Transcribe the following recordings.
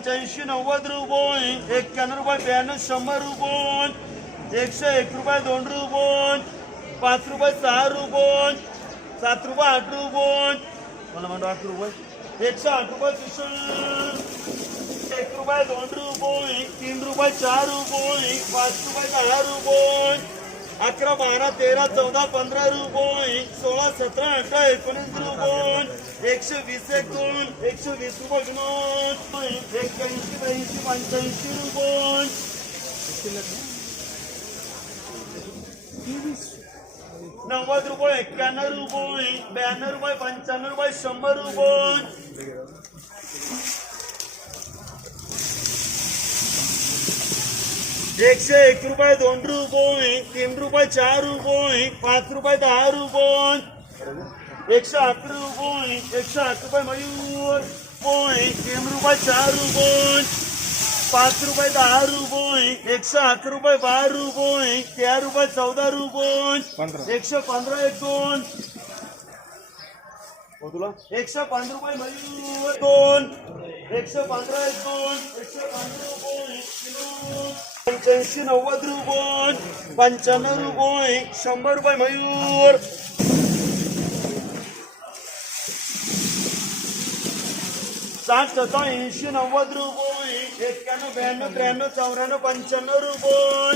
85 90 रुपये 91 रुपये 92 100 रुपये 101 रुपये 2 रुपये 5 रुपये 6 रुपये 7 रुपये 8 रुपये मला म्हणतो 8 रुपये 108 रुपये 1 रुपये 2 रुपये 3 रुपये 4 रुपये 5 रुपये 10 रुपये 11 12 13 14 15 रुपये 16 17 18 19 रुपये 120 120 रुपये 81 82 85 रुपये 90 रुपये 91 रुपये 92 रुपये 95 रुपये 100 रुपये 101 रुपये 2 रुपये 3 रुपये 4 रुपये 5 रुपये 10 रुपये 108 रुपये 108 रुपये मयूर 3 रुपये 4 रुपये 5 रुपये 10 रुपये 108 रुपये 12 रुपये 13 रुपये 14 रुपये 115 1 2 तुला 105 रुपये मयूर 2 115 1 2 115 रुपये 85 90 रुपये 95 रुपये 100 रुपये मयूर 60 70 80 90 रुपये 91 92 93 94 रुपये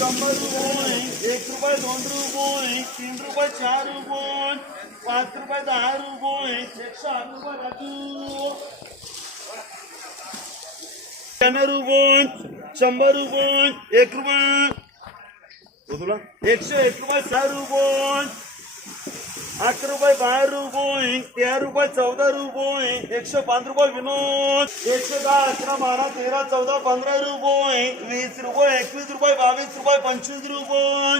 100 रुपये 1 रुपये 2 रुपये 3 रुपये 4 रुपये 5 रुपये 10 रुपये 108 रुपये राजू 90 रुपये 100 रुपये 1 रुपये तुला 101 रुपये 6 रुपये 8 रुपये 12 रुपये 13 रुपये 14 रुपये 105 रुपये विनोद 110 11 12 13 14 15 रुपये 20 रुपये 21 रुपये 22 रुपये 25 रुपये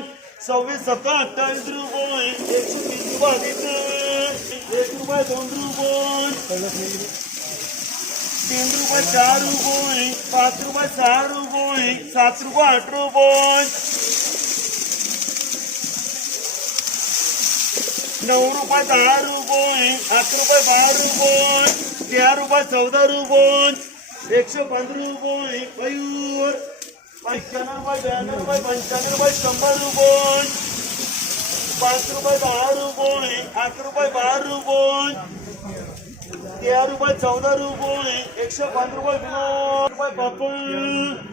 26 27 28 रुपये 120 रुपये 1 रुपये 2 रुपये 3 रुपये 4 रुपये 5 रुपये 6 रुपये 7 रुपये 8 रुपये 9 रुपये 10 रुपये 8 रुपये 12 रुपये 13 रुपये 14 रुपये 105 रुपये मयूर 95 रुपये 92 रुपये 95 रुपये 100 रुपये 5 रुपये 10 रुपये 8 रुपये 12 रुपये 13 रुपये 14 रुपये 105 रुपये 9 रुपये पापड